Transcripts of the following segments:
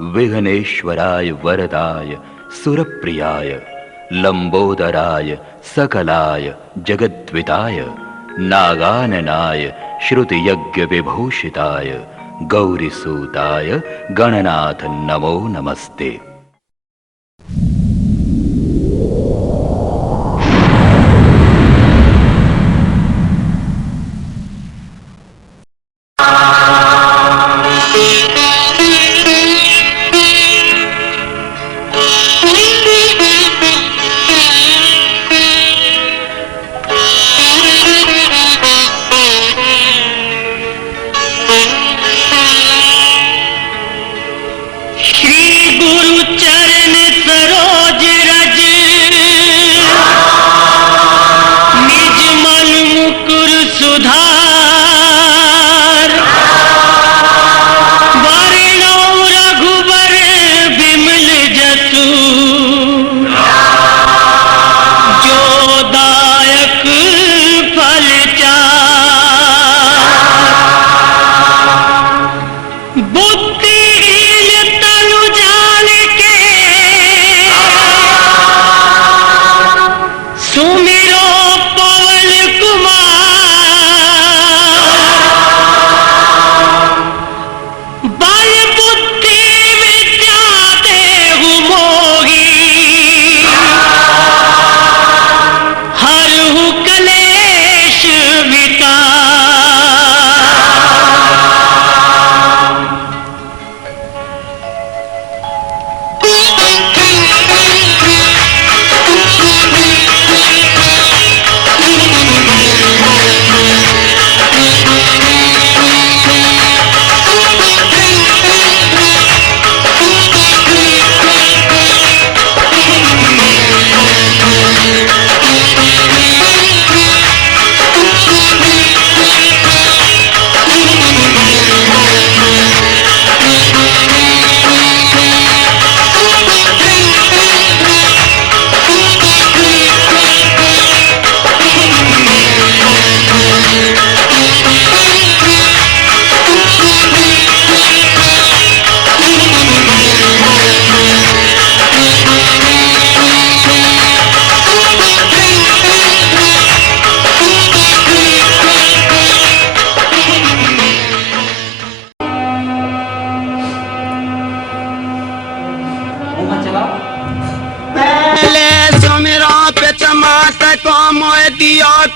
विघ्नेश्वराय वरदाय सुरप्रियाय लंबोदराय सकलाय जगद्विताय नागाननाय श्रुतियज्ञ विभूषिताय गौरीसूताय गणनाथ नमो नमस्ते।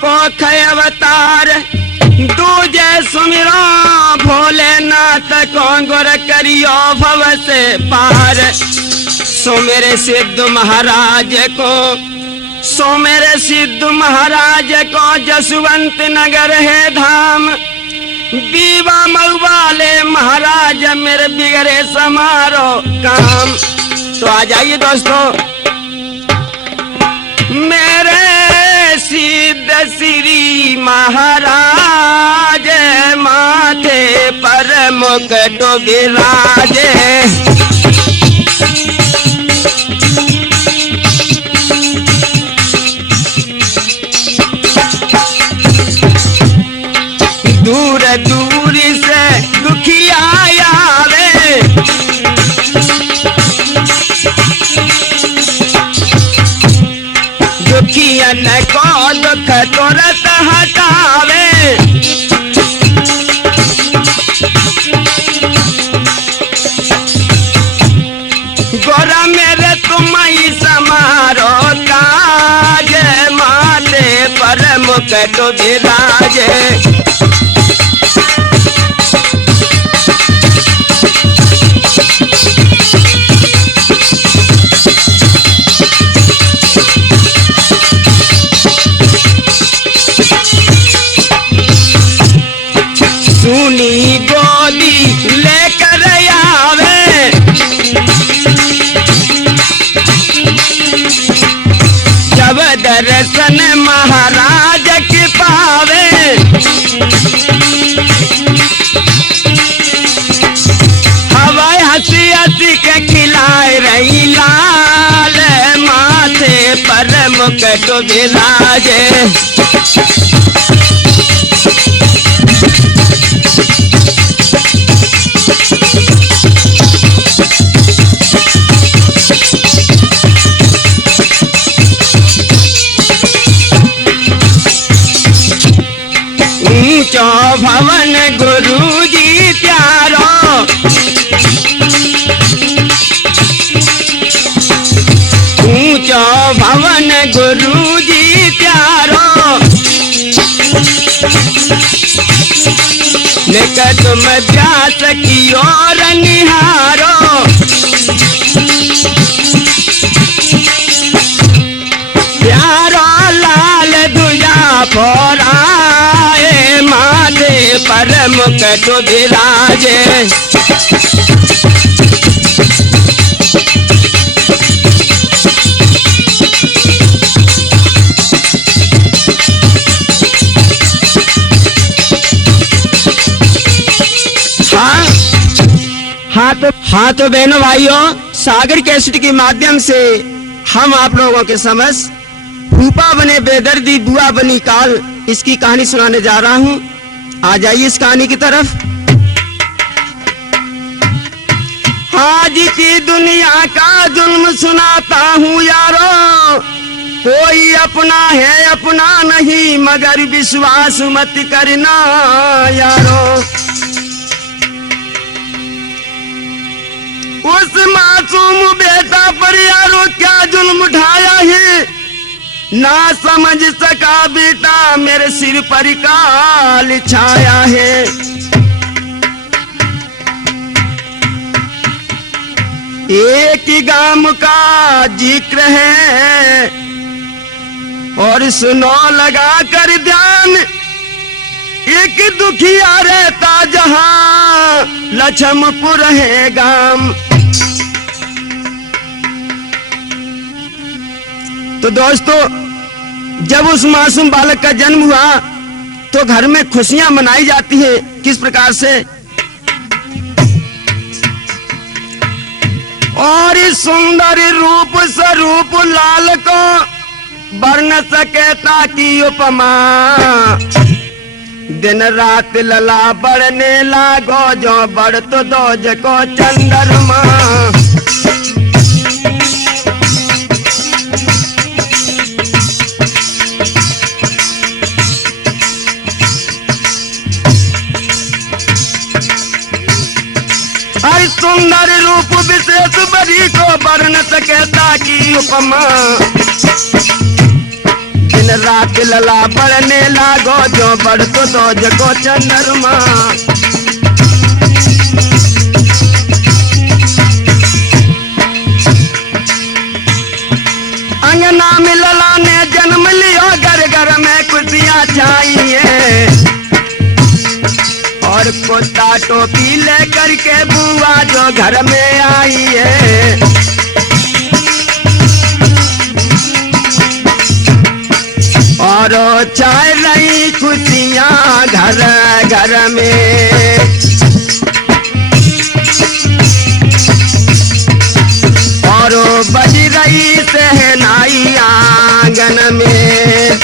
को अवतार दूजे सुमिरो भोलेनाथ को गुर करियो भव से पार। सो मेरे सिद्ध महाराज को जसवंत नगर है धाम। बीवा मऊवाले महाराज मेरे बिगड़े समारो काम। तो आ जाइए दोस्तों, मेरे सिद्ध श्री महाराज माथे पर मुकुट विराजे। दूर दूर से दुखिया आवे, दुखियन को दुख तुरंत हटावे। गोरा मेरे तुम ही समारो काज माथे पर मुकुट विराजे। सुनी गोदी लेकर आवे, जब दर्शन महाराज के पावे। हवा हंसी हंसी के खिलाए रही लाल माथे पर मुकुट विराजे। ऊंचो भवन गुरु जी प्यारो, ऊंचो भवन गुरु जी प्यारो, निकट में व्यास की ओर निहारो, प्यारो लाल ध्वजा फहराए, माथे पर मुकुट विराजे, हाँ तो बहनों भाइयों, सागर कैसेट के माध्यम से हम आप लोगों के समझ फूफा बने बेदर्दी बुआ बनी काल, इसकी कहानी सुनाने जा रहा हूं। आ जाइए इस कहानी की तरफ। आज की दुनिया का जुल्म सुनाता हूँ यारो, कोई अपना है अपना नहीं, मगर विश्वास मत करना यारो। उस मासूम बेटा पर यारो क्या जुल्म उठाया है, ना समझ सका बेटा मेरे सिर पर काल छाया है। एक ही गांव का जिक्र है और सुनो लगा कर ध्यान, एक दुखिया रहता जहां लक्ष्मपुर है गांव। तो दोस्तों, जब उस मासूम बालक का जन्म हुआ तो घर में खुशियां मनाई जाती है। किस प्रकार से? और इस सुंदर रूप स्वरूप लाल को वर्ण सकेता की उपमा, दिन रात लला बढ़ने लागो, जो बढ़ तो दोज को चंद्रमा। हर सुंदर रूप विशेष बड़ी को वर्ण सकेता की उपमा, दिन रात लला बढ़ने लागो, जो बढ़ तो दोज को चंद्रमा। अंगना में लला ने जन्म लियो, घर घर में खुशियां छाई, और कुत्ता टोपी लेकर के बुआ जो घर में आई है। और चाय रही खुशियां घर घर में, और बज रही शहनाई आंगन में।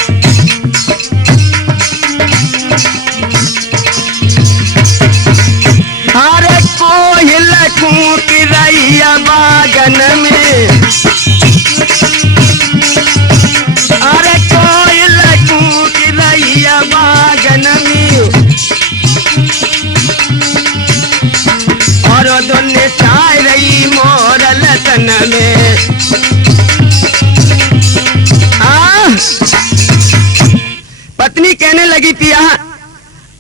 अरे कोयल कूक रही बागन में, अरे कोयल कूक रही बागन में, और दोने चाय रही मोर लतन में। पत्नी कहने लगी, पिया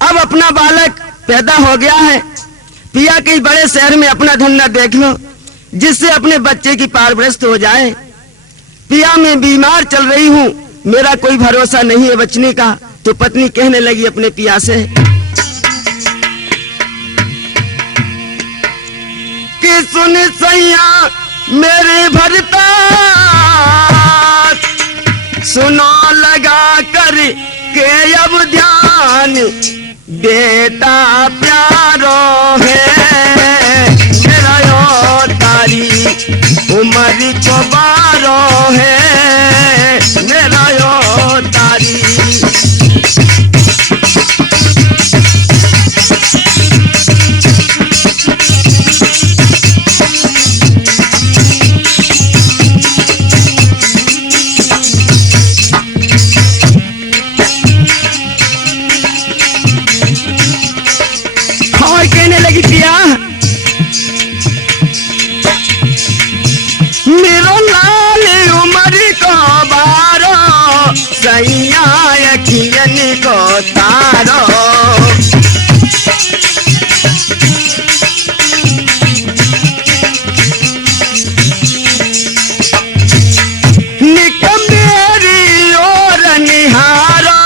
अब अपना बालक पैदा हो गया है, पिया कहीं बड़े शहर में अपना धंधा देख लो, जिससे अपने बच्चे की परवरिश हो जाए। पिया मैं बीमार चल रही हूँ, मेरा कोई भरोसा नहीं है बचने का। तो पत्नी कहने लगी अपने पिया से कि सुन सैया मेरे भरता, सुनो लगा कर के अब ध्यान, बेटा प्यारो है मेरा यो तारी, उम्र को बारो है मेरा यो तारी। तनिको तारो। मेरी ओर निहारो,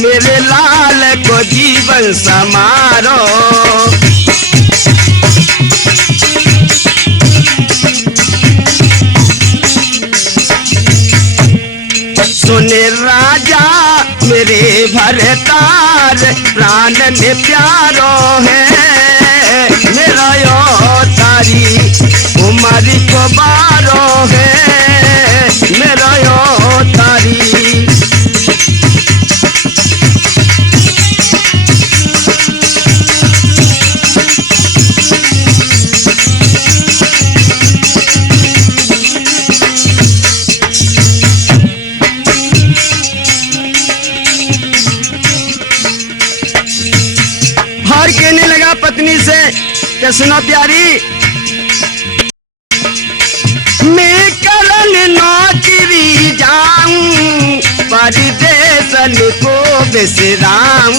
मेरे लाल को जीवन समारो। सुने राजा मेरे भरतार, प्राण ने प्यारो है मेरा यो तारी, उमर को बारो है मेरा यो तारी। और कहने लगा पत्नी से कि सुनो प्यारी, मैं करन नौकरी जाऊं, परदेसन को बिसराऊं।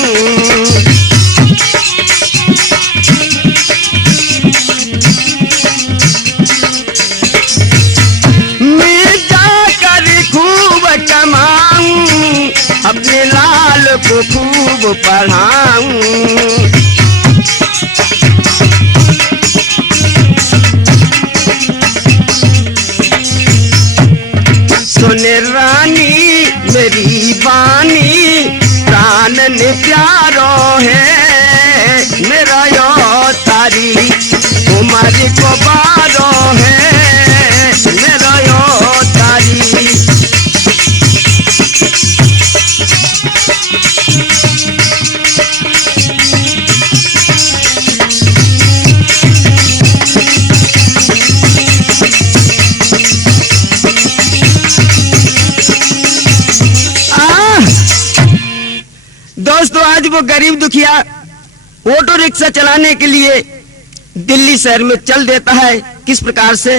मैं जाकर खूब कमाऊं, अपने लाल को खूब पढ़ाऊं। सुने रानी मेरी बानी, प्राण ने प्यारो है मेरा यो तारी, उमर को बारो है मेरा यो तारी। दोस्तों, आज वो गरीब दुखिया ऑटो रिक्शा चलाने के लिए दिल्ली शहर में चल देता है। किस प्रकार से?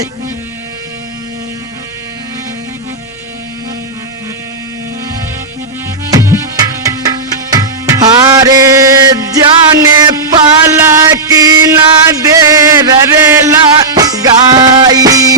हारे जाने पाला की ना देर रेला गाई,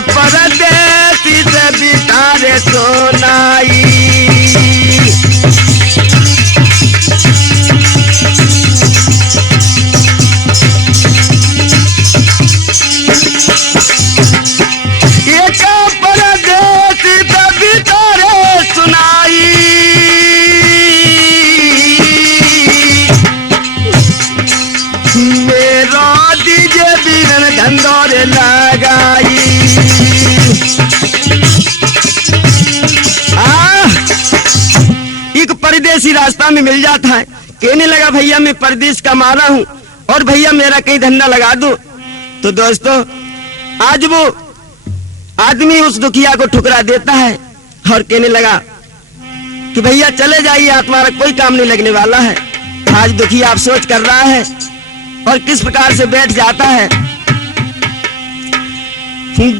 परदेसी से बितारे सोनाई। एक परदेसी से बितारे सुनाई, मेरा दीजे बिगन धंधोरे लगाई। एक परदेसी रास्ता में मिल जाता है, कहने लगा भैया मैं परदेश का मारा हूँ और भैया मेरा कहीं धंधा लगा दो। तो दोस्तों, आज वो आदमी उस दुखिया को ठुकरा देता है और कहने लगा कि भैया चले जाइए, तुम्हारा कोई काम नहीं लगने वाला है। आज दुखिया अफसोस कर रहा है और किस प्रकार से बैठ जाता है।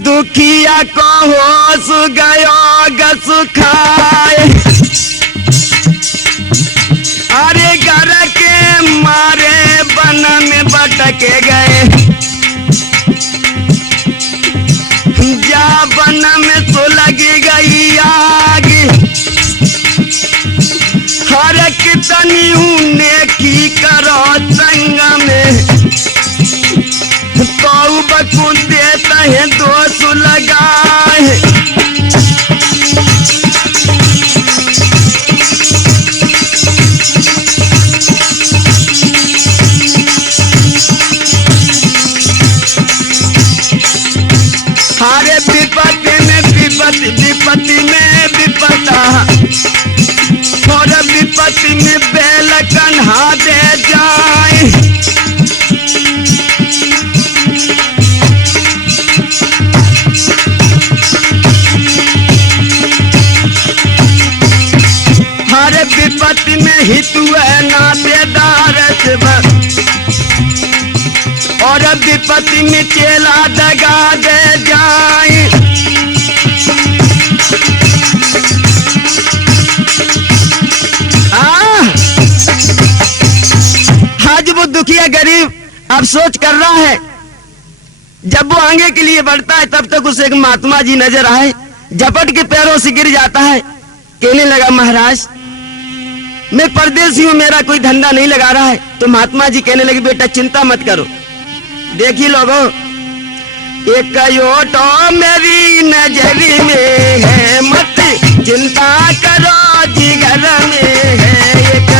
दुखिया को होश गयो गस खाए, अरे घर के मारे बन में भटके गए, जा बन में तो लगी गई आग, हर कितनी ऊने की करो संग में, तो बकू देता है दोष लगाए। विपत्ति में हितु है नातेदार से और विपत्ति में चेला दगा दे जाए। आज वो दुखिया गरीब अफसोस कर रहा है। जब वो आगे के लिए बढ़ता है तब तक उसे एक महात्मा जी नजर आए, झपट के पैरों से गिर जाता है। कहने लगा महाराज मैं परदेसी हूं, मेरा कोई धंधा नहीं लगा रहा है। तो महात्मा जी कहने लगे बेटा चिंता मत करो। देखिए लोगों, एक योटो मेरी नजरी में है, मत चिंता करो जिगर में है एक।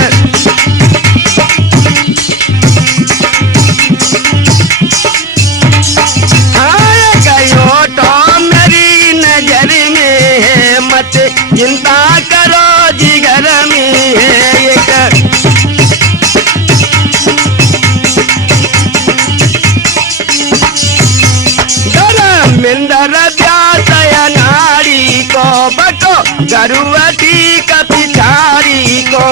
हाँ एक योटो मेरी नजरी में है, मत चिंता करो जिगर में है एक। मिंदर व्यासया नारी को बटो गरुवती का पिछारी को।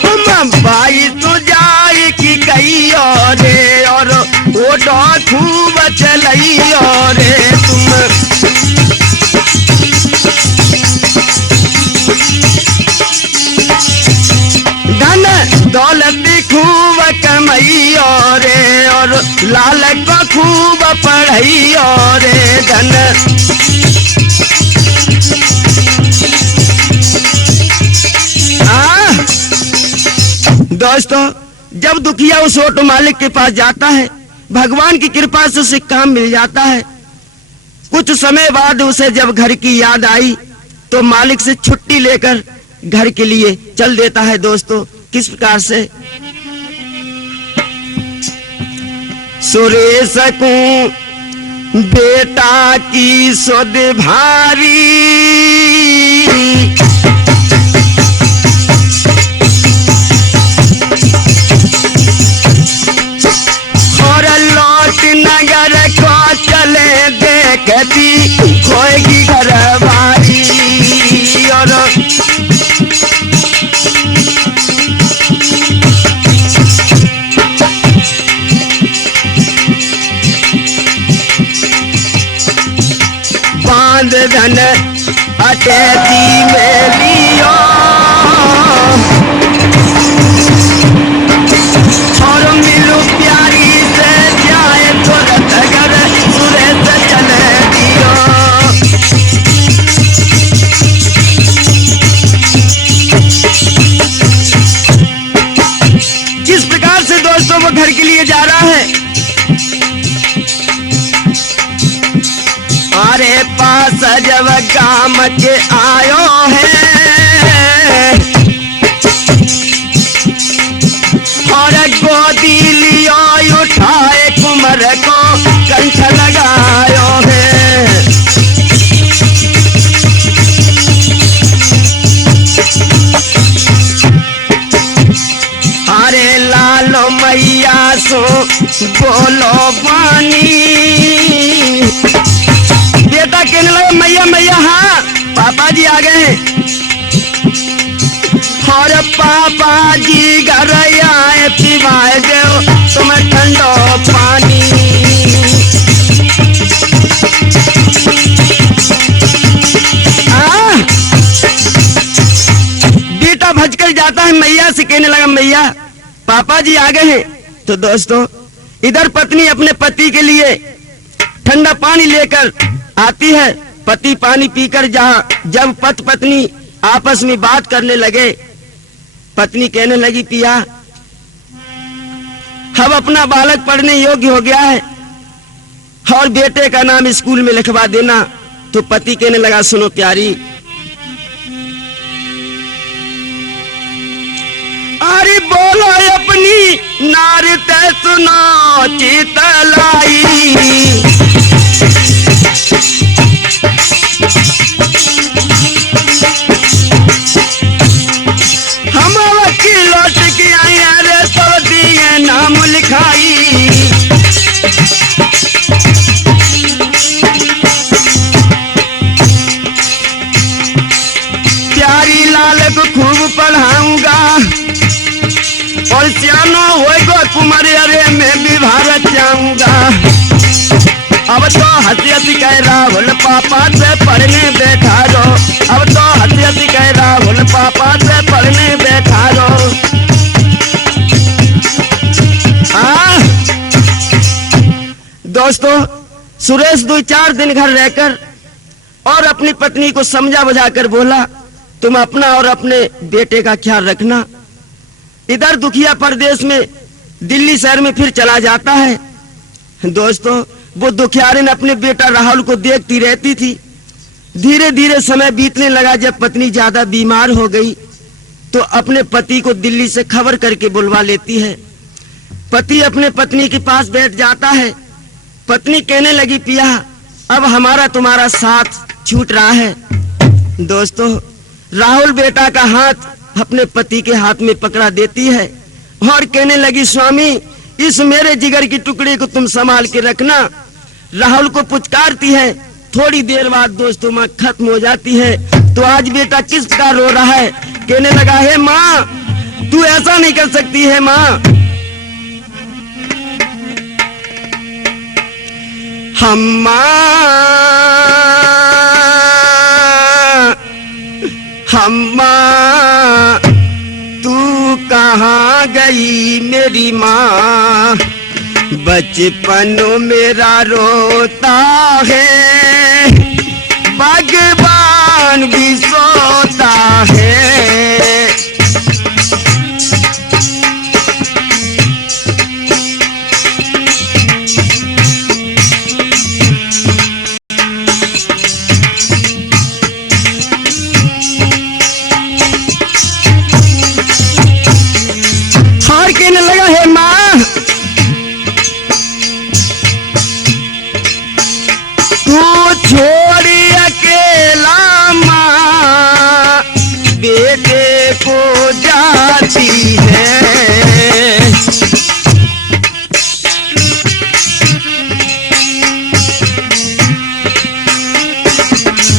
तुम भाई सुजाई की कही और ओटो खूब चलई और तुम। धन दौलत खूब कमई और लाल को खूब पढ़ई और धन। दोस्तों जब दुखिया उस ऑटो मालिक के पास जाता है, भगवान की कृपा से उसे काम मिल जाता है। कुछ समय बाद उसे जब घर की याद आई तो मालिक से छुट्टी लेकर घर के लिए चल देता है। दोस्तों किस प्रकार से? सुरेश को बेटा की सुध भारी, और लौट नगर को चले देखती खोएगी घर बारी। और बांध धन अटेती में लियो और मिलू प्यारी से जाए तुरंत घर सुरेश चले दियो। जिस प्रकार से दोस्तों वो घर के लिए जा रहा है, अरे पास जब काम के आयो है और गोदी लियो उठाए कुमर को कंठ लगायो है। अरे लालो मैया सो बोलो पानी। बेटा कहने लगा मैया मैया हाँ पापा जी आ गए हैं। और पापा जी घर आए पिवाए दो तुम्हें ठंडो पानी। बेटा भजकर जाता है मैया से, कहने लगा मैया पापा जी आ गए हैं। तो दोस्तों इधर पत्नी अपने पति के लिए ठंडा पानी लेकर आती है। पति पानी पीकर जब पति पत्नी आपस में बात करने लगे, पत्नी कहने लगी पिया अब अपना बालक पढ़ने योग्य हो गया है और बेटे का नाम स्कूल में लिखवा देना। तो पति कहने लगा सुनो प्यारी, अरे बोलो अपनी नारी ते सुनो चितलाई। हम वकील लौट के आए रे सब दिए नाम लिखाई। हंसी हंसी कह राहुल पापा से पढ़ने बैठा रो, अब तो हंसी हंसी कह राहुल पापा से पढ़ने बैठा रो। दोस्तों, सुरेश 2-4 दिन घर रहकर और अपनी पत्नी को समझा बुझाकर बोला, तुम अपना और अपने बेटे का ख्याल रखना। इधर दुखिया प्रदेश में दिल्ली शहर में फिर चला जाता है। दोस्तों, वो दुखियारिन अपने बेटा राहुल को देखती रहती थी। धीरे धीरे समय बीतने लगा। जब पत्नी ज्यादा बीमार हो गई तो अपने पति को दिल्ली से खबर करके बुलवा लेती है। पति अपने पत्नी के पास बैठ जाता है। पत्नी कहने लगी, पिया अब हमारा तुम्हारा साथ छूट रहा है। दोस्तों, राहुल बेटा का हाथ अपने पति के हाथ में पकड़ा देती है और कहने लगी, स्वामी इस मेरे जिगर की टुकड़े को तुम संभाल के रखना। राहुल को पुचकारती है। थोड़ी देर बाद दोस्तों माँ खत्म हो जाती है। तो आज बेटा किस प्रकार रो रहा है। कहने लगा, हे माँ तू ऐसा नहीं कर सकती है माँ, हम्मा तू कहाँ गई मेरी माँ, बचपन मेरा रोता है, भगवान भी सोता है। और कहने लगा, हे माँ तू छोड़ी अकेला माँ बेटे को जाती है।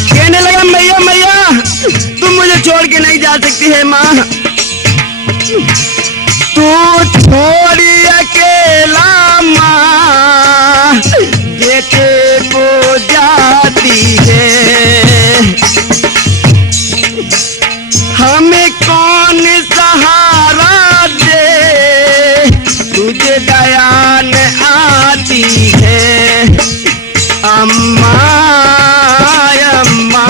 कहने लगा, मैया मैया तुम मुझे छोड़ के नहीं जा सकती है माँ, तू छोड़ी अकेला माँ बेटे को जाती है। हमें कौन सहारा दे, तुझे दया न आती है। अम्मा अम्मा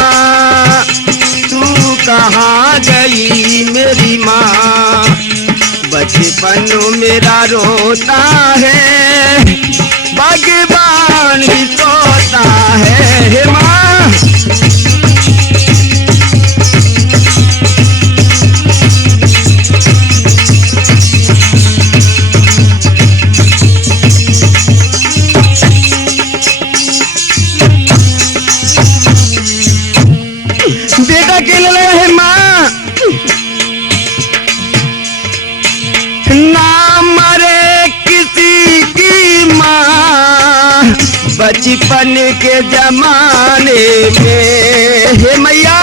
तू कहाँ गई मेरी माँ, बचपन मेरा रोता है, भगवान भी सोता है। हे माँ बेटा कहने लगा, हे माँ ना मरे किसी की माँ बचपन के जमाने में। हे मैया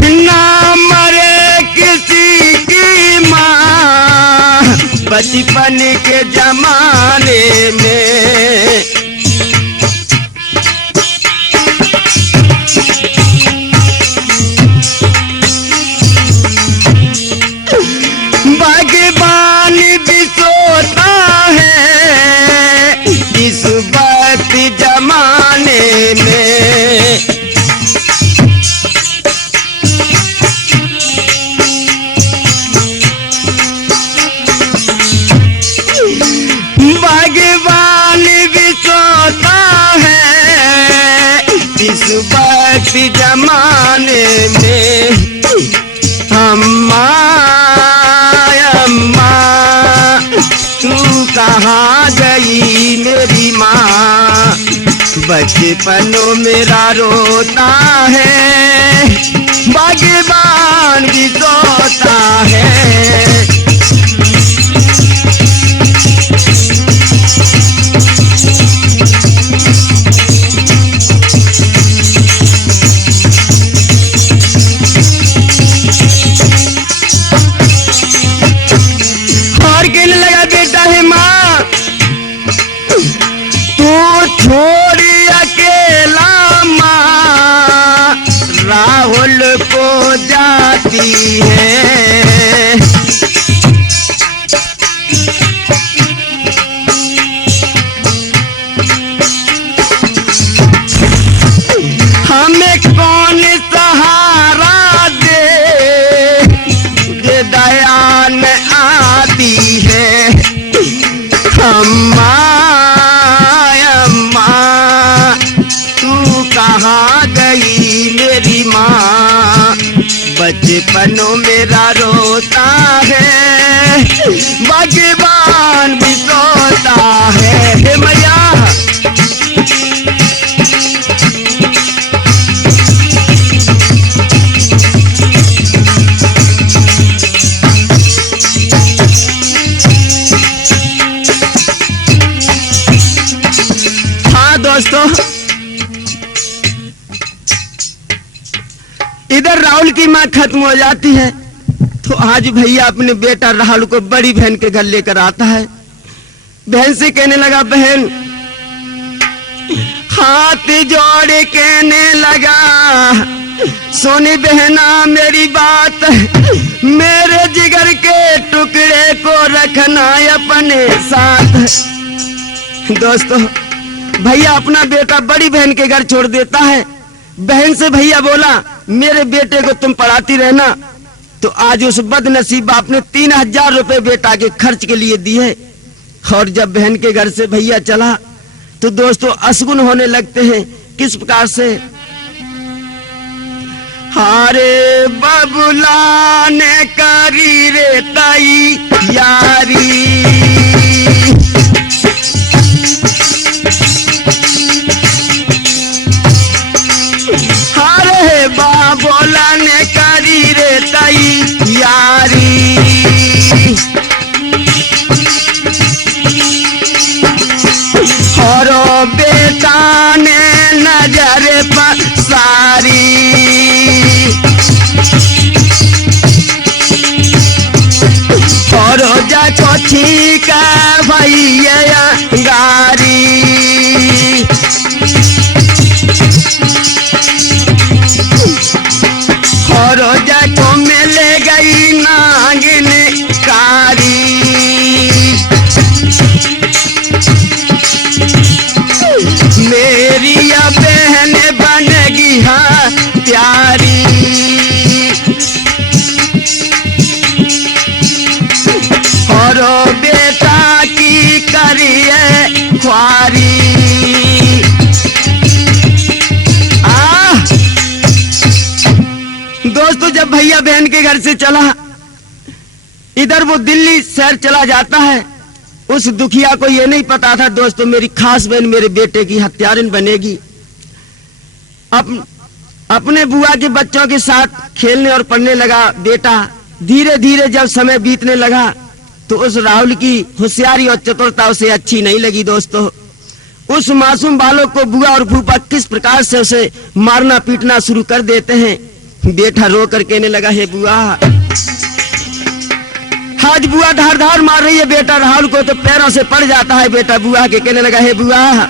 ना मरे किसी की माँ बचपन के जमाने में। भगवान भी सोता है इस वक्त जमाने में। भगवान भी सोता है इस वक्त जमाने में। अम्मा अम्मा तू कहाँ गई मेरी माँ, बचपन मेरा रोता है, भगवान भी सोता है। आती है। हमें कौन सहारा दे, दया न आती है। अम्मा अम्मा तू कहाँ गई मेरी माँ, बचपनों मेरा रोता है, भगवान भी सोता है। हे मैया दोस्तों, इधर राहुल की माँ खत्म हो जाती है तो आज भैया अपने बेटा राहुल को बड़ी बहन के घर लेकर आता है। बहन से कहने लगा, बहन हाथ जोड़ कहने लगा, सोनी बहना मेरी बात, मेरे जिगर के टुकड़े को रखना अपने साथ। दोस्तों, भैया अपना बेटा बड़ी बहन के घर छोड़ देता है। बहन से भैया बोला, मेरे बेटे को तुम पढ़ाती रहना। तो आज उस बदनसीब बाप ने 3000 रुपए बेटा के खर्च के लिए दिए। और जब बहन के घर से भैया चला तो दोस्तों अशगुन होने लगते हैं। किस प्रकार से? हारे बबुला ने करी रे ताई यारी, हरे बाबोला ने करी रे ताई यारी, और बेटा ने नजर पसारी, और जाको ठीक भैया गारी, और जाको मिले गई नागिन कारी, मेरी बहन बनेगी हाँ प्यारी, और बेटा की करिए ख्वारी। दोस्तों, जब भैया बहन के घर से चला, इधर वो दिल्ली शहर चला जाता है। उस दुखिया को ये नहीं पता था दोस्तों, मेरी खास बहन मेरे बेटे की हत्यारिन बनेगी। अपने बुआ के बच्चों के साथ खेलने और पढ़ने लगा बेटा। धीरे धीरे जब समय बीतने लगा तो उस राहुल की होशियारी और चतुरता उसे अच्छी नहीं लगी। दोस्तों, उस मासूम बालक को बुआ और फूफा किस प्रकार से उसे मारना पीटना शुरू कर देते हैं। बेटा रो कर कहने लगा, हे बुआ, आज बुआ धार धार मार रही है बेटा राहुल को, तो पैरों से पड़ जाता है। बेटा बुआ के कहने लगा, हे बुआ,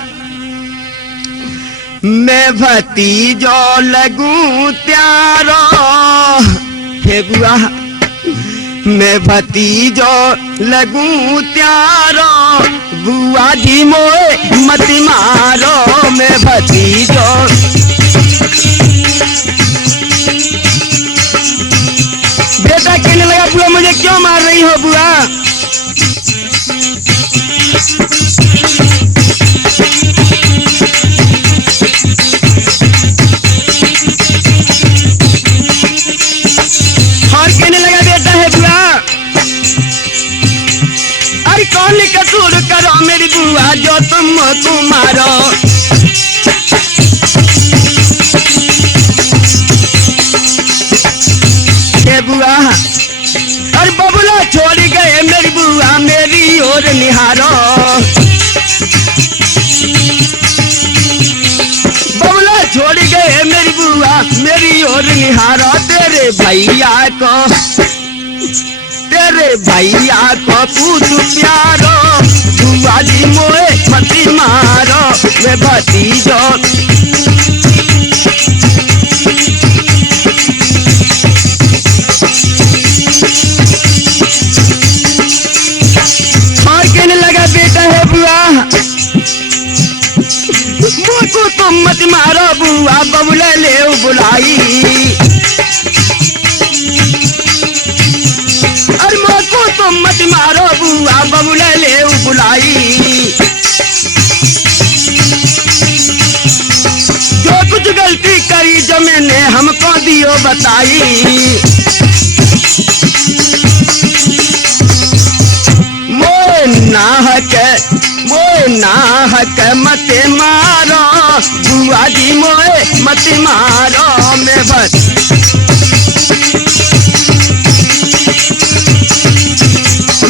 मैं भतीजो लगूं त्यारो, हे बुआ मैं भतीजो लगूं त्यारो, बुआ जी मोए मत मारो, मैं भतीजो। बेटा कहने लगा, बुआ मुझे क्यों मार रही हो बुआ? और कहने लगा, बेटा है बुआ, अरे कौन कसूर करो मेरी बुआ जो तुम मारो? बुआ, अरे बबुला छोड़ गए मेरी बुआ मेरी ओर निहारो, बबुला छोड़ गए मेरी बुआ मेरी ओर निहारो। तेरे भैया को पूछ प्यारो, बुआ जी मोए मत मारो, मैं भतीजो। तुम मत मारो बुआ बबुले ले बुलाई। अरे मोको तुम मत मारो बुआ बबुले ले बुलाई। जो कुछ गलती करी जो मैंने हमको दियो बताई। मोए नाहक मत मारो बुआ जी मोए मत मारो।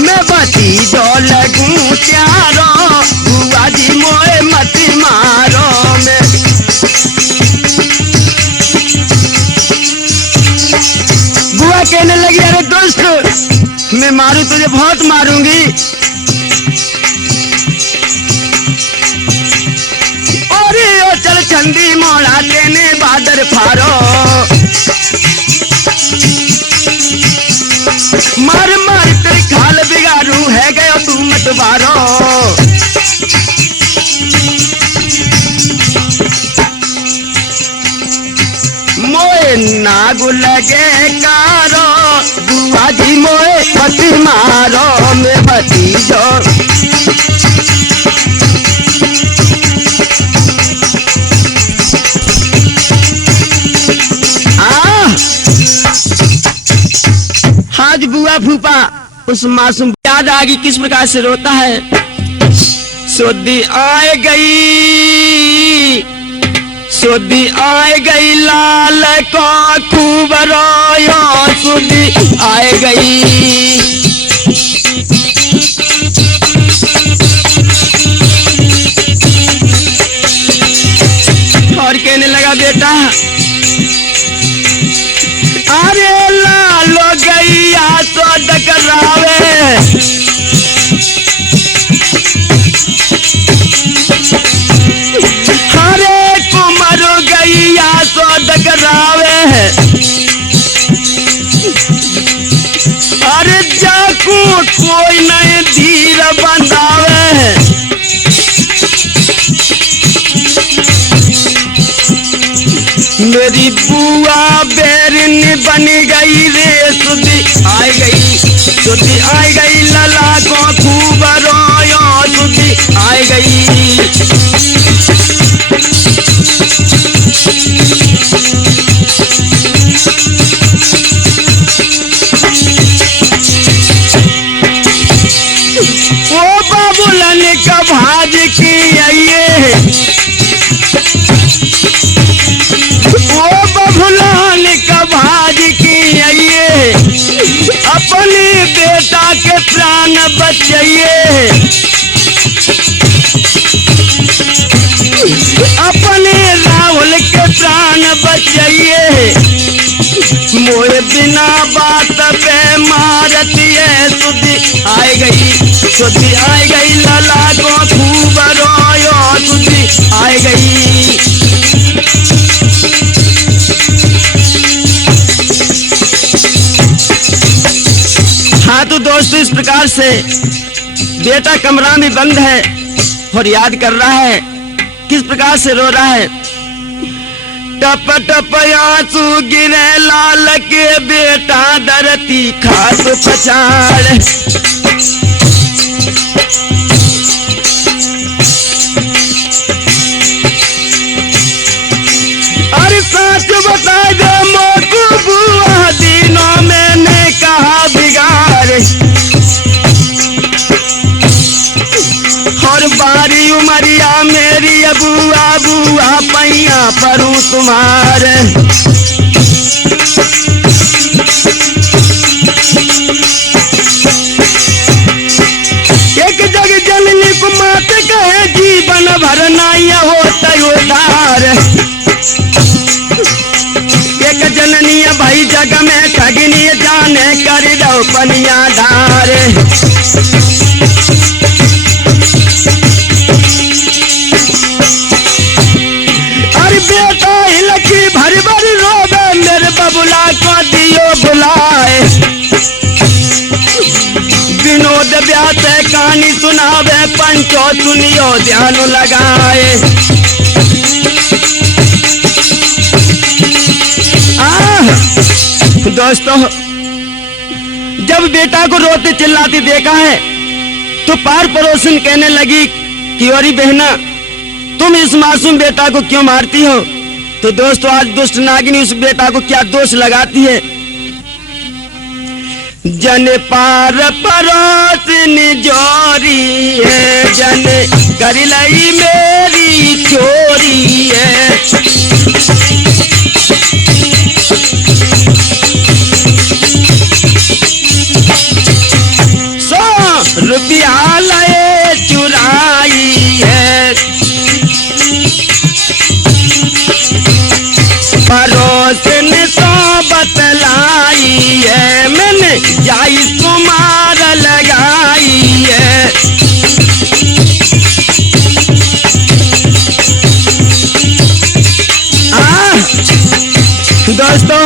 मैं बती जो लगूं प्यारो बुआ जी मोए मत मारो। बुआ कहने लगी अरे दोस्त मैं मारू तुझे बहुत मारूंगी। चल चंदी मोड़ा लेने बादर फारो। मार मार तेरी खाल बिगाड़ू है गयो तू मत बारो। मोए नागु लगे कारो बुआ जी मोए मत मारो। मैं भतीजो आज बुआ फूफा उस मासूम याद आ गई किस प्रकार से रोता है। सोदी आए गई लाल को खूब रोयो। सोदी आए गई और कहने लगा बेटा अरे लालो गैया तो डकरावे। अरे कुमार गैया तो डकरावे। अरे जाकू कोई नहीं धीर बंधावे। मेरी बुआ बेरनी बन गई रे। सुधी आई गई लला को खूब रोयो। सुधी आई गई ओ बाबूलन का भाज की आइए। वो बबुलान का भाज की आइए। अपनी बेटा के प्राण बचाइए। अपने राहुल के प्राण बचाइए। मोए बिना बात पे मारती है। सुधी आई गई लला को खूब रोयो। सुधी आई गई हाँ तो दोस्तों इस प्रकार से बेटा कमरा में बंद है और याद कर रहा है किस प्रकार से रो रहा है। टप टप आंसू गिरे लाल के बेटा धरती खास पछाड़। अरे सच बता दो मोकू बुआ दिनों मैंने कहा बिगाड़। और बारी उमरिया मेरी बुआ बुआ पैया परूं तुम्हारे। एक जग जननी को मात कहे जीवन भर नाया होता उधार। एक जननी भाई जग में ठगनी जाने कर दो पनिया धार। अरे बेटा हिलकी भर भर रोवे मेरे बबुला को दियो बुलाए। विनोद व्यास कहानी सुनावे पंचो सुनियो ध्यान लगाए। दोस्तों, जब बेटा को रोते चिल्लाते देखा है तो पार पड़ोसन कहने लगी कि अरे बहना, तुम इस मासूम बेटा को क्यों मारती हो? तो दोस्तों, आज दुष्ट नागिनी उस बेटा को क्या दोष लगाती है? जन पार पड़ोसन जोरी है, जन कर लई मेरी चोरी है। रुपया लाए चुराई है, पड़ोसन तो बतलाई है, मैंने जाई तुम्हार लगाई है। दोस्तों,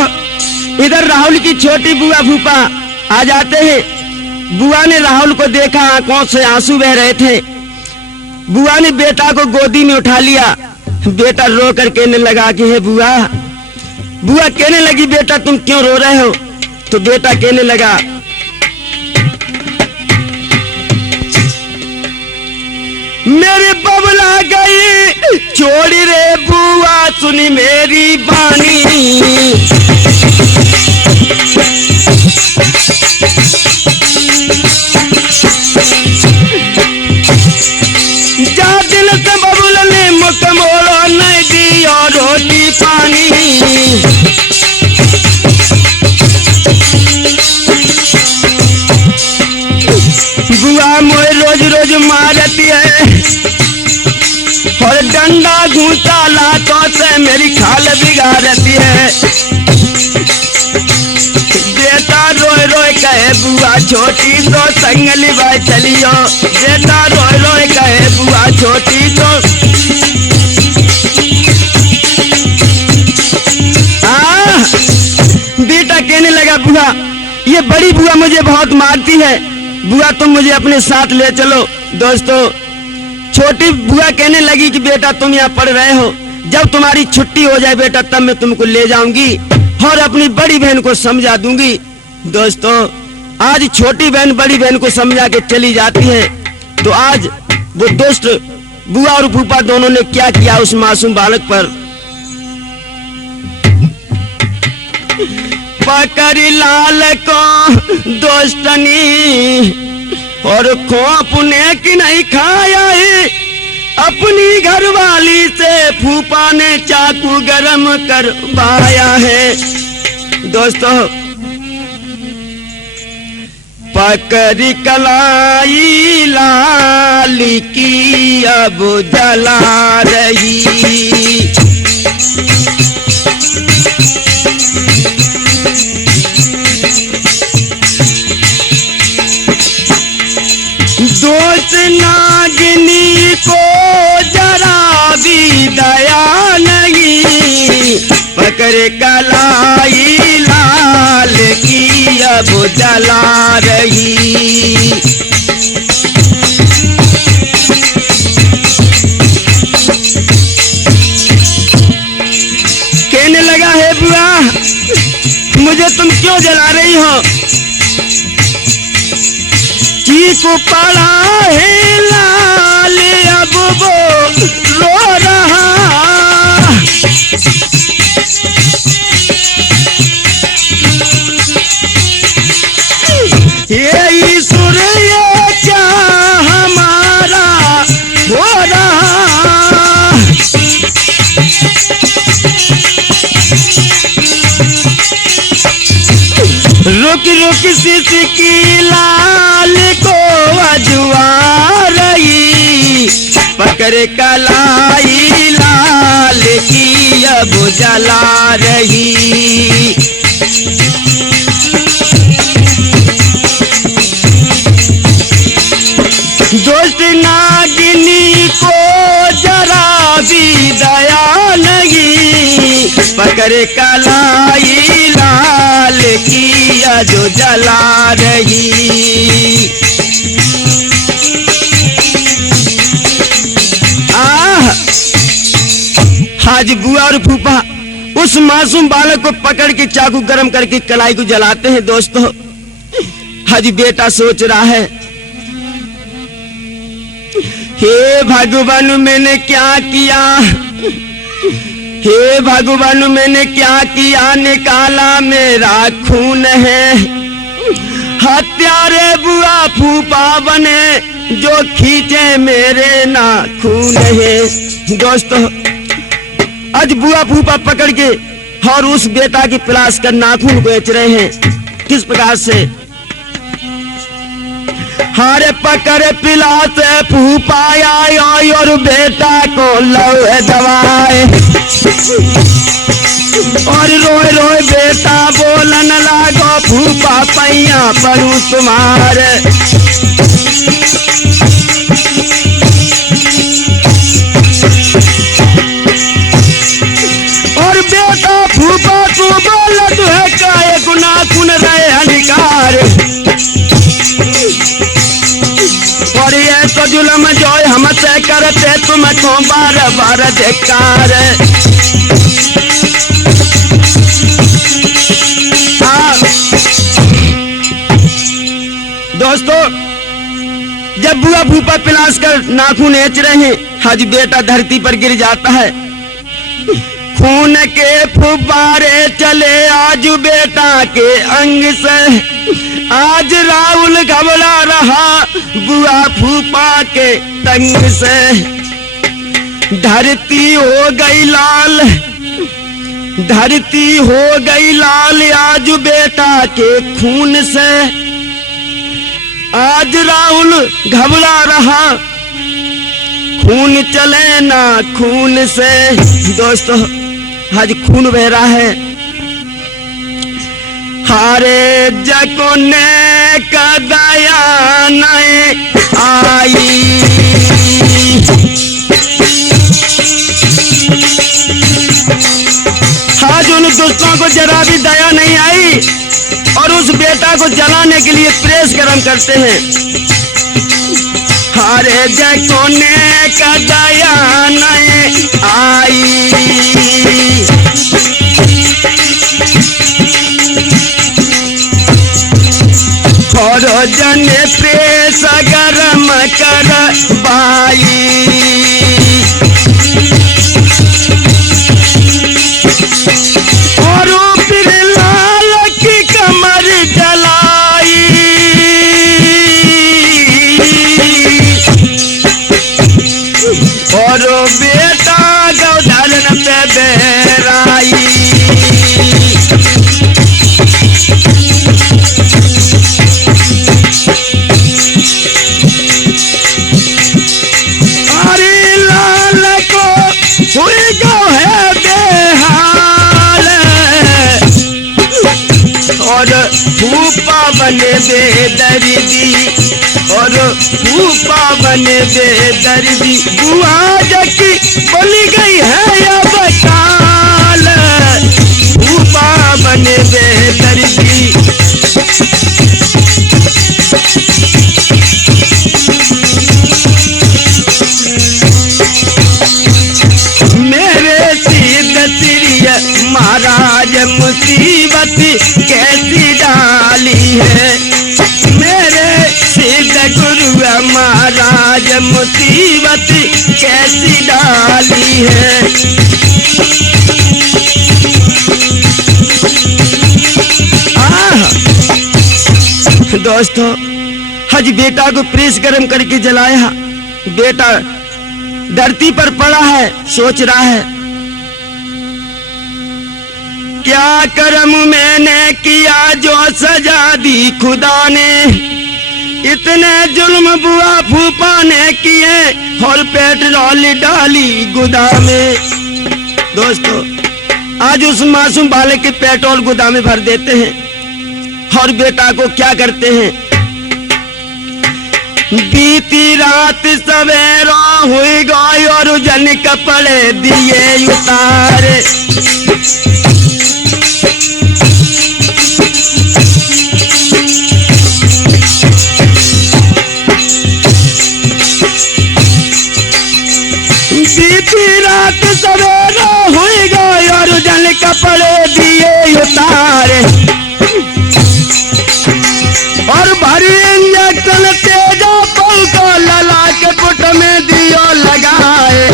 इधर राहुल की छोटी बुआ फूफा आ जाते हैं। बुआ ने राहुल को देखा, आंखों से आंसू बह रहे थे। बुआ ने बेटा को गोदी में उठा लिया। बेटा रो कर कहने लगा कि हे बुआ। बुआ कहने लगी, बेटा तुम क्यों रो रहे हो? तो बेटा कहने लगा, मेरी बबला गई छोड़ी रे बुआ, सुनी मेरी बानी। जा दिल से बबुल ने मुख मोड़ो, नहीं दियो रोटी पानी। बुआ मोए रोज रोज मारती है और डंडा घूसा लातों से मेरी खाल बिगाड़ती है। बेटा रोए रोए कहे बुआ छोटी तो संग लिवाए चलियो। बेटा रोए रोए कहे बुआ छोटी तो बेटा कहने लगा, बुआ ये बड़ी बुआ मुझे बहुत मारती है, बुआ तुम मुझे अपने साथ ले चलो। दोस्तों, छोटी बुआ कहने लगी कि बेटा तुम यहाँ पढ़ रहे हो, जब तुम्हारी छुट्टी हो जाए बेटा तब मैं तुमको ले जाऊंगी और अपनी बड़ी बहन को समझा दूंगी। दोस्तों, आज छोटी बहन बड़ी बहन को समझा के चली जाती है, तो आज वो दुष्ट बुआ और फूफा दोनों ने क्या किया उस मासूम बालक पर। पकड़ लाल को दोस्तनी और खोप ने कि नहीं खाया है, अपनी घरवाली से फूफा ने चाकू गरम करवाया है। दोस्तों, पकड़ी कलाई लाल की अब जला रही। दोस्त नागिनी को जरा भी दया नहीं, पकड़ कलाई लाल की अब जला रही। कहने लगा, है बुआ मुझे तुम क्यों जला रही हो? चीकू पड़ा है लाल अब वो रो रहा। ये ईश्वर ये क्या हमारा हो रहा। रुक रुक सिसकी लाल को अजवा रही, पकड़ कलाई लाल की अब जला रही। दोस्त नागिनी को जरा भी दया नहीं, पकड़ कलाई लाल की जो जला रही। आज बुआ और फूफा उस मासूम बालक को पकड़ के चाकू गरम करके कलाई को जलाते हैं। दोस्तों, हज बेटा सोच रहा है, हे भगवान मैंने क्या किया, हे भगवान मैंने क्या किया, निकाला मेरा खून है। हत्यारे बुआ फूफा बने जो खींचे मेरे नाखून है। दोस्तों, आज बुआ फूफा पकड़ के और उस बेटा की तलाश कर नाखून बेच रहे हैं। किस प्रकार से? हारे पकड़ पिलाते फूफा आए और बेटा को लौहे दवाए, और रोए रोए बेटा बोलन लागो, फूफा पैया पड़ू तुम्हारे। और बेटा फूफा तू बोलत है काहे गुनाह कुन रहे अधिकार, और ये तो जुल्म जो हमसे करते तुमको बार बार धिक्कार। दोस्तों, जब बुआ फूफा पिलास कर नाखून ऐच रहे हैं, आज बेटा धरती पर गिर जाता है। खून के फुब्बारे चले आज बेटा के अंग से, आज राहुल घबरा रहा बुआ फूफा के तंग से। धरती हो गई लाल, धरती हो गई लाल आज बेटा के खून से, आज राहुल घबरा रहा खून चले ना खून से। दोस्तों, आज खून बह रहा है। हारे जको ने कदया नहीं आई, आज उन दुष्टों को जरा भी दया नहीं आई और उस बेटा को जलाने के लिए प्रेस गरम करते हैं। हारे जको ने कदया नहीं आई, और जन प्रेस गरम कर बाई, और फिर लाल की कमर जलाई, और बेटा गौधन पे बेराई। अरे लाल को हुई गो है बेहाल, और फूफा बने बेदर्दी, और फूफा बने बेदर्दी। बुआ जकी बनी गई है अब काल, फूफा बने बेदर्दी। मेरे सीध तिरिय महाराज मुसीबत कैसी डाली है, मेरे सिद्ध गुरु महाराज मुसीबत कैसी डाली है। दोस्तों, हज बेटा को प्रेस गरम करके जलाया। बेटा धरती पर पड़ा है, सोच रहा है क्या कर्म मैंने किया जो सजा दी खुदा ने, इतने जुल्म बुआ फूफा ने किए और पेट्रोल डाली गुदा में। दोस्तों, आज उस मासूम बालक के पेट्रोल गुदा में भर देते हैं और बेटा को क्या करते हैं? बीती रात सवेरा हुई गई और जन कपड़े दिए उतारे, बीती रात सवेरा हुई गई और जन कपड़े अरे इंजेक्शन तेजा पल को लला के पुट में दियो लगाए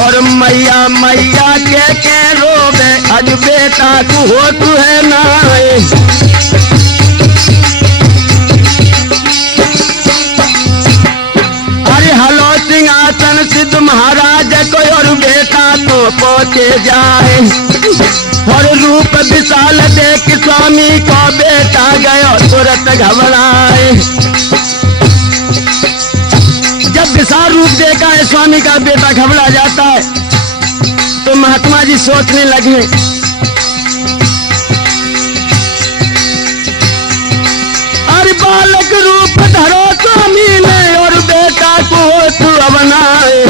और मैया मैया के रोबे अज बेटा को हो तू है नाए। अरे हलो सिंहासन सिद्ध महाराज को और बेटा तो पहुंचे जाए और रूप विशाल देख स्वामी को बेटा गयो तुरंत घबराए। जब विशाल रूप देखा है स्वामी का बेटा घबरा जाता है तो महात्मा जी सोचने लगे अरे बालक रूप धरो स्वामी ने और बेटा को तू बनाए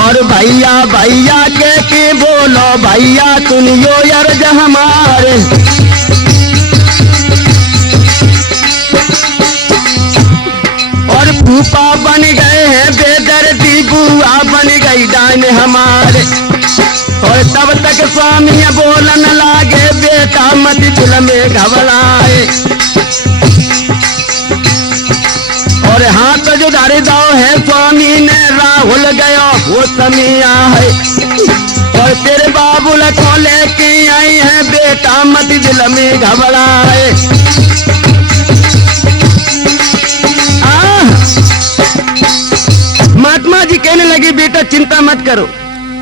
और भैया भैया के बोलो भैया सुनियो अर्ज हमारे। और फूफा बन गए हैं बेदर्दी बुआ बन गई डान हमारे। और तब तक स्वामी बोलन लागे बेटा मत दिल में घबराए और हाथ जो धारे दाव है स्वामी ने राहुल गया वो समिया है और तेरे बाबुल को लेके आई है बेटा मत दिल में घबराए। महात्मा जी कहने लगे बेटा चिंता मत करो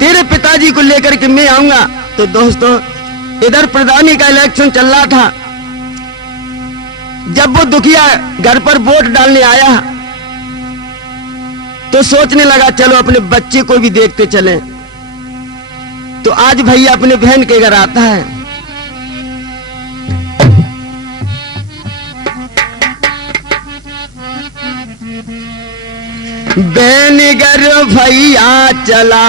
तेरे पिताजी को लेकर के मैं आऊंगा। तो दोस्तों इधर प्रधानी का इलेक्शन चल रहा था। जब वो दुखिया घर पर वोट डालने आया तो सोचने लगा चलो अपने बच्चे को भी देखते चले। तो आज भैया अपने बहन के घर आता है। बहन घर भैया चला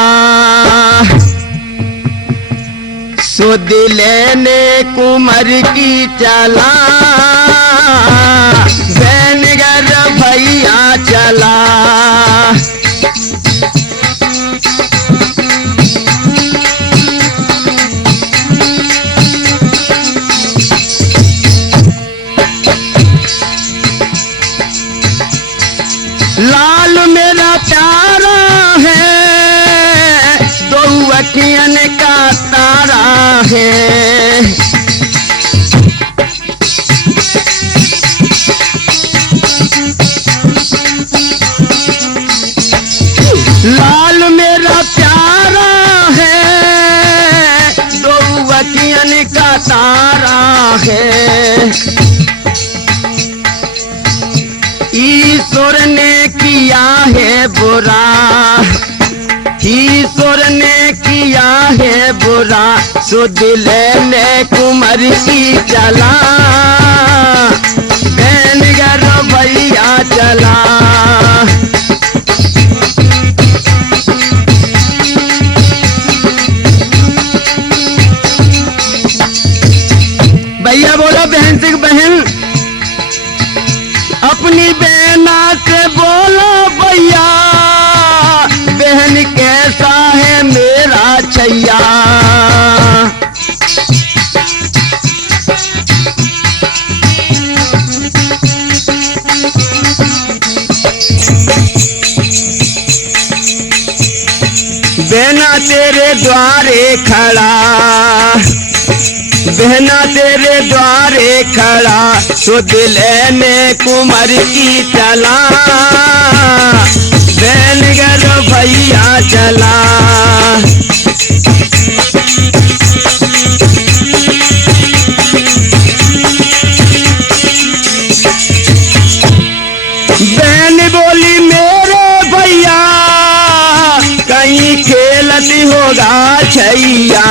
सुध लेने कुमर की चला बहन घर भैया चला। लाल मेरा प्यारा है दो अखियन का तारा है। लाल मेरा प्यारा है दो अखियन का तारा है। ईश्वर ने किया है बुरा ईश्वर ने किया है बुरा सुध लेने कुमर की चला बहन घर भैया चला। भैया बोला बहन से बहन अपनी बहना से बोलो भैया बहन कैसा है मेरा छैया। बहना तेरे द्वारे खड़ा बहना तेरे द्वारे खड़ा सुध लेने कुमर की चला बहन घर भैया चला। बहन बोली मेरे भैया कहीं खेलती होगा छैया।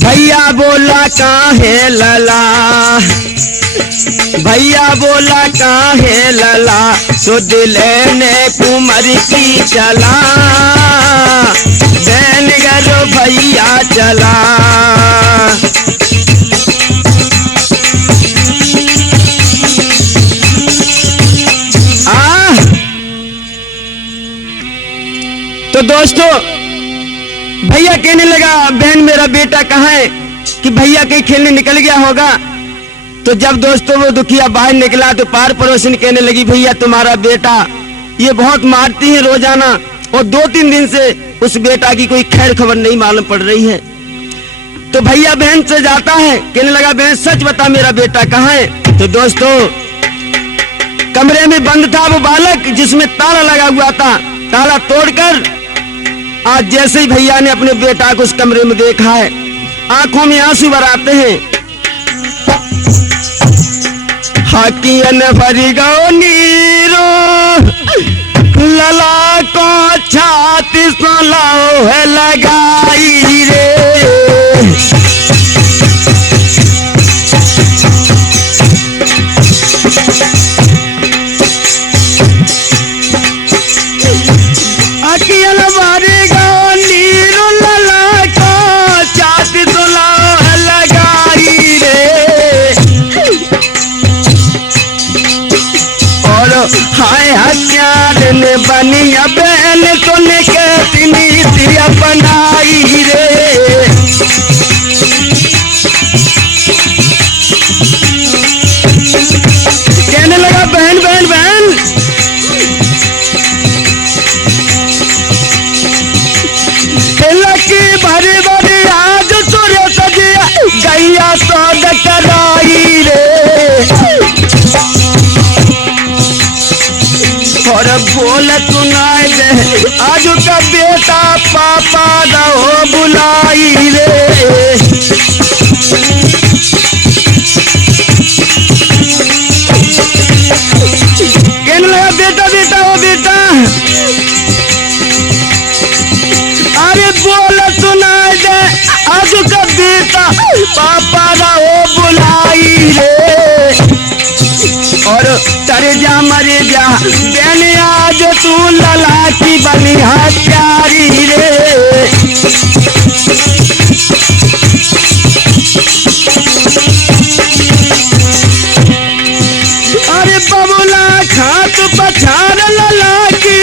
भैया बोला काहे लला भैया बोला काहे लला सुध लेने कुमर की चला बहन घर भैया चला। दोस्तों भैया कहने लगा बहन मेरा बेटा कहाँ है, कि भैया कहीं खेलने निकल गया होगा। तो जब दोस्तों वो दुखिया बाहर निकला तो पार पड़ोसन कहने लगी भैया तुम्हारा बेटा ये बहुत मारती है रोजाना, और 2-3 दिन से उस बेटा की कोई खैर खबर नहीं मालूम पड़ रही है। तो भैया बहन से जाता है, कहने लगा बहन सच बता मेरा बेटा कहाँ है। तो दोस्तों कमरे में बंद था वो बालक जिसमें ताला लगा हुआ था। ताला तोड़कर आज जैसे ही भैया ने अपने बेटा को उस कमरे में देखा है, आंखों में आंसू भर आते हैं। हाकियन भरी गो नीरो लला को छाती सुलाओ है लगाई रे। हाकियन भरी गो नीरो लला को छाती सुलाओ है लगाई रे। हाय हथियार ने बनिया बहन तो ने कहती सिया बनाई रे। कहने लगा बहन बहन बहन लकी भरी भरी आज तुरे सजिया गैया सौद कराई रे। और बोल सुनाए दे आज का बेटा पापा रहो बुलाई रे। कहने लगा बेटा बेटा ओ बेटा, अरे बोल सुनाए दे आज का बेटा पापा रहो बुलाई रे। और तरे जा मरे जा बहन आज तू लला की बनी प्यारी रे। अरे बबुला खात पछाड़ लला की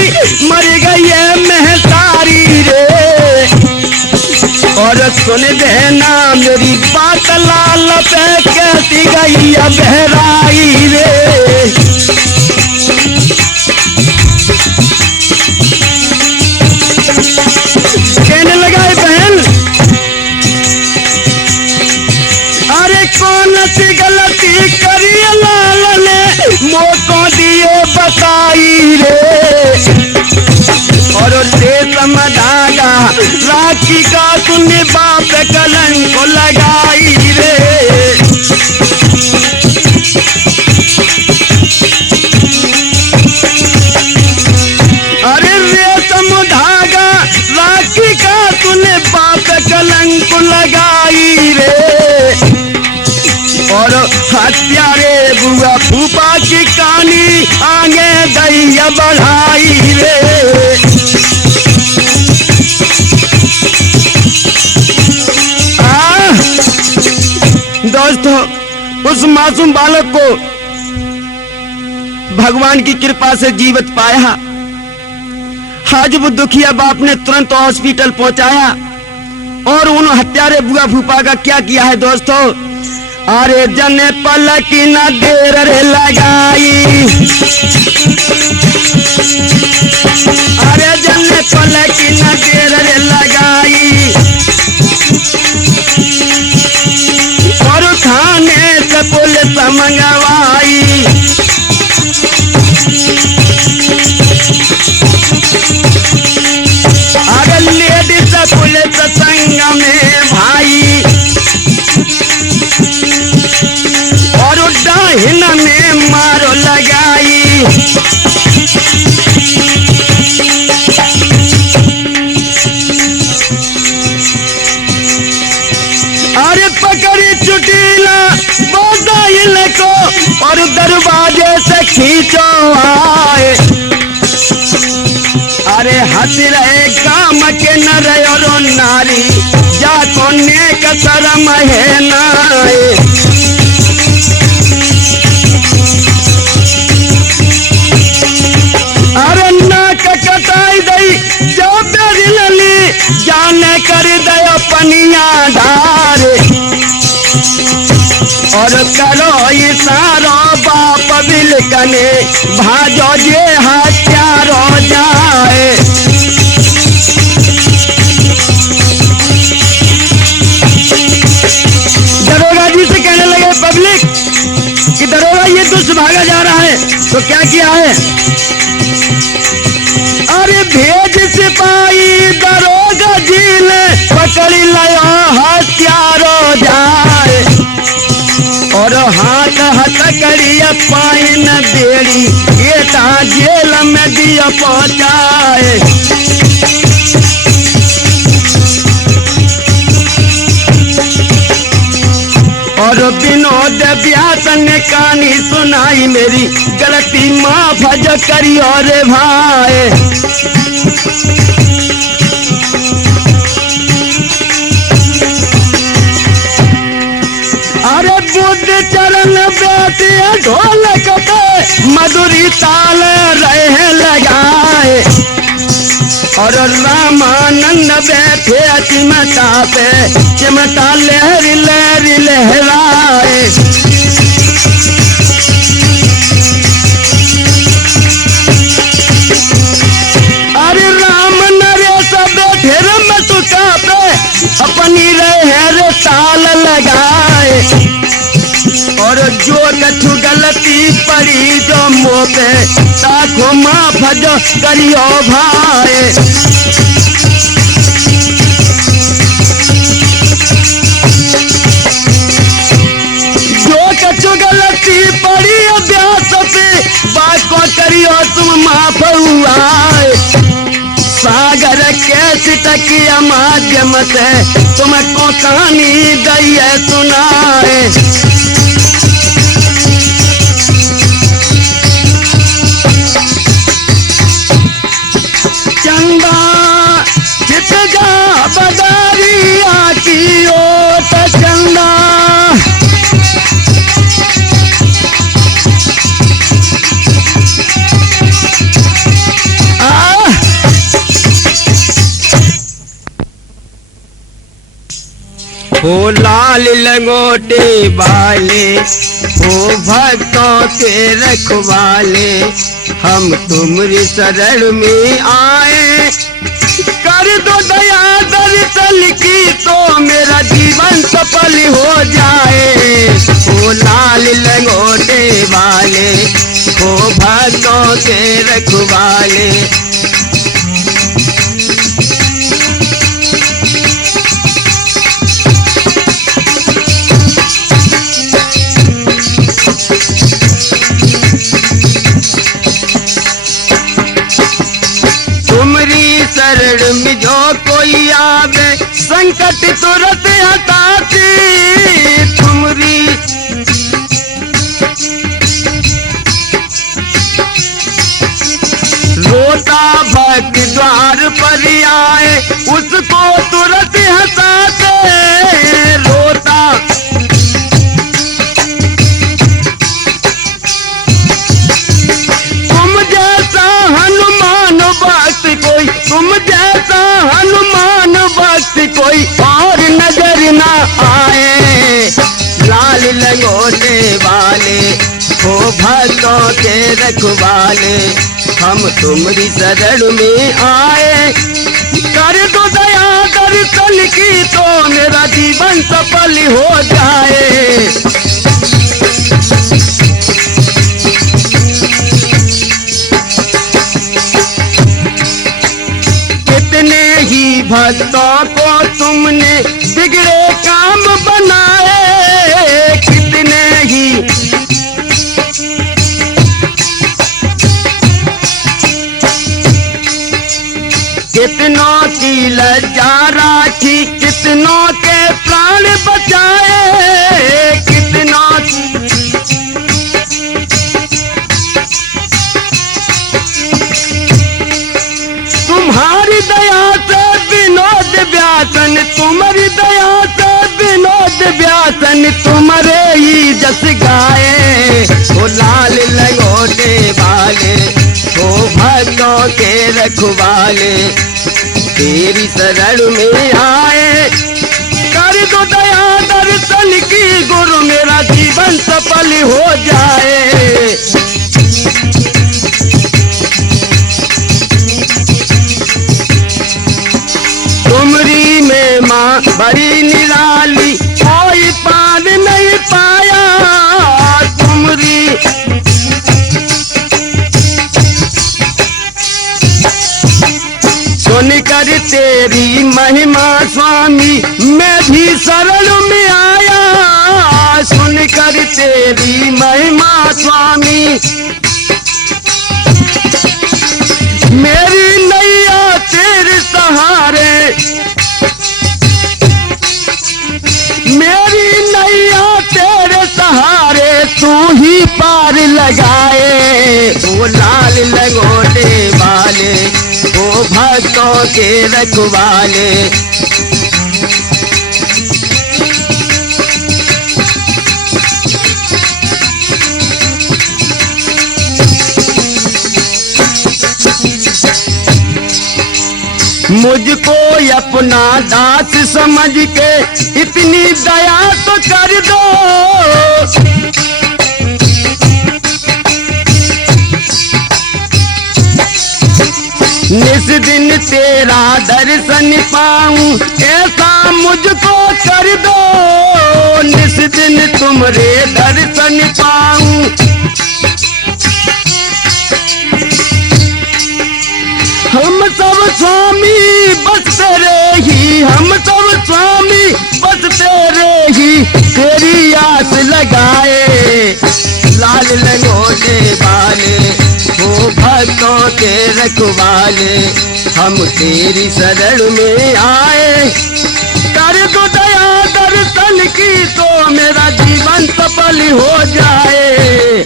मर गई है महतारी रे। और सुन देना मेरी बात लाल पे कहती गई है बहराई रे। कहने लगा बहन अरे कौन सी गलती करी लाल ने मोको दिए बताई रे। और रेशम धागा राखी का तूने बाप कलंक को लगाई रे। अरे रेशम धागा राखी का तूने बाप कलंक को लगाई रे। और हत्यारे बुआ फूफा की कहानी आगे दैया बढ़ाई रे। दोस्तों उस मासूम बालक को भगवान की कृपा से जीवित पाया। आज वो दुखिया बाप ने तुरंत हॉस्पिटल पहुंचाया और उन हत्यारे बुआ फूफा का क्या किया है दोस्तों। अरे जने पलकी न देर रे लगाई, अरे जने पलकी न देर रे लगाई। और थाने से पुलिस मंगवाई। अरे लेडीज पुलिस संग में भाई। और डाहिन में मारो लगाई। अरे पकड़ी चुटीला बोदाइल को और दरवाजे से खींचो आए। अरे हंस रहे काम के नर और नारी जा कोने का शर्म है नाए। अरे नाक कटाई दई जो बेरी हृदय पनिया धारे और करो इशारो बाप बिलकने भाजो जे हत्यारो जाए। दरोगा जी से कहने लगे पब्लिक कि दरोगा ये दुष्ट भागा जा रहा है, तो क्या किया है? अरे भेज सिपाही दरोगा जी ने पकड़ लिया हत्यारो जाए और हाथ हथकड़िया पाई न बेड़ी बेटा जेल में दिया पहुंचाए। और विनोद व्यास ने कहानी सुनाई मेरी गलती माफ जो करियो रे भाई। अरे बुद्ध चरण बेटी ढोलक पे मधुरी ताल रहे लगाए और रामानंद बैठे चिमटा पे चिमटा लहरी लहरी लहराए। अरे राम नरेश बैठे रमटुका पे अपनी रहे ताल लगाए और जो कछु गलती पड़ी जो मुँह पे ताको माफ जो करियो भाई। जो कछु गलती पड़ी अभ्यास पे बात को करियो तुम माफ हुआ। सागर के सिटकिया माध्यम से तुमको कहानी दैये सुनाए। चंदा चित जा बदरिया की ओट चंदा ओ लाल लंगोटे वाले ओ भक्तों के रखवाले हम तुम्हारी शरण में आए। कर दो दया दर्शन की तो मेरा जीवन सफल हो जाए। ओ लाल लंगोटे वाले ओ भक्तों के रखवाले शरण में जो कोई आवे संकट तुरंत हटाती तुम्हारी। रोता भक्त द्वार पर आए उसको तुरंत हटाते रोता। तुम जैसा हनुमान भक्त कोई तुम जैसा हनुमान भक्त कोई और नजर ना आए। लाल लंगोटे वाले हो भक्तों के रखवाले हम तुम्हारी शरण में आए। कर दो दया दर्शन की तो मेरा जीवन सफल हो जाए। भक्तों को तुमने बिगड़े काम बनाए कितने ही। कितनों की लज्जा राखी कितनों के प्राण बचाए कितनों तुम्हारी दया से विनोद व्यासन तुम्हारी दया से विनोद व्यासन तुम्हारे ही जस गाए। ओ लाल लंगोटे वाले ओ भक्तों के रखवाले तेरी शरण में आए, कर दो दया दर्शन की गुरु, मेरा जीवन सफल हो जाए। तुमरी में माँ बड़ी निराली, कोई पार नहीं पाया। तुमरी सुनकर तेरी महिमा स्वामी, मैं भी शरण में आया। सुनकर तेरी महिमा स्वामी, मेरी नैया तेरे सहारे, मेरी नैया तेरे सहारे, तू ही पार लगाए। वो लाल लंगोटे वाले, वो भक्तों के रखवाले, मुझको अपना दास समझ के इतनी दया तो कर दो। निस दिन तेरा दर्शन पाऊं, ऐसा मुझको कर दो। निस दिन तुम्हारे दर्शन पाऊं, हम सब स्वामी बस तेरे ही, हम सब स्वामी बस तेरे ही, तेरी आस लगाए। लाल लंगोटे वाले, वो भक्तों के रखवाले, हम तेरी शरण में आए, कर दो दया दर्शन की तो मेरा जीवन सफल हो जाए।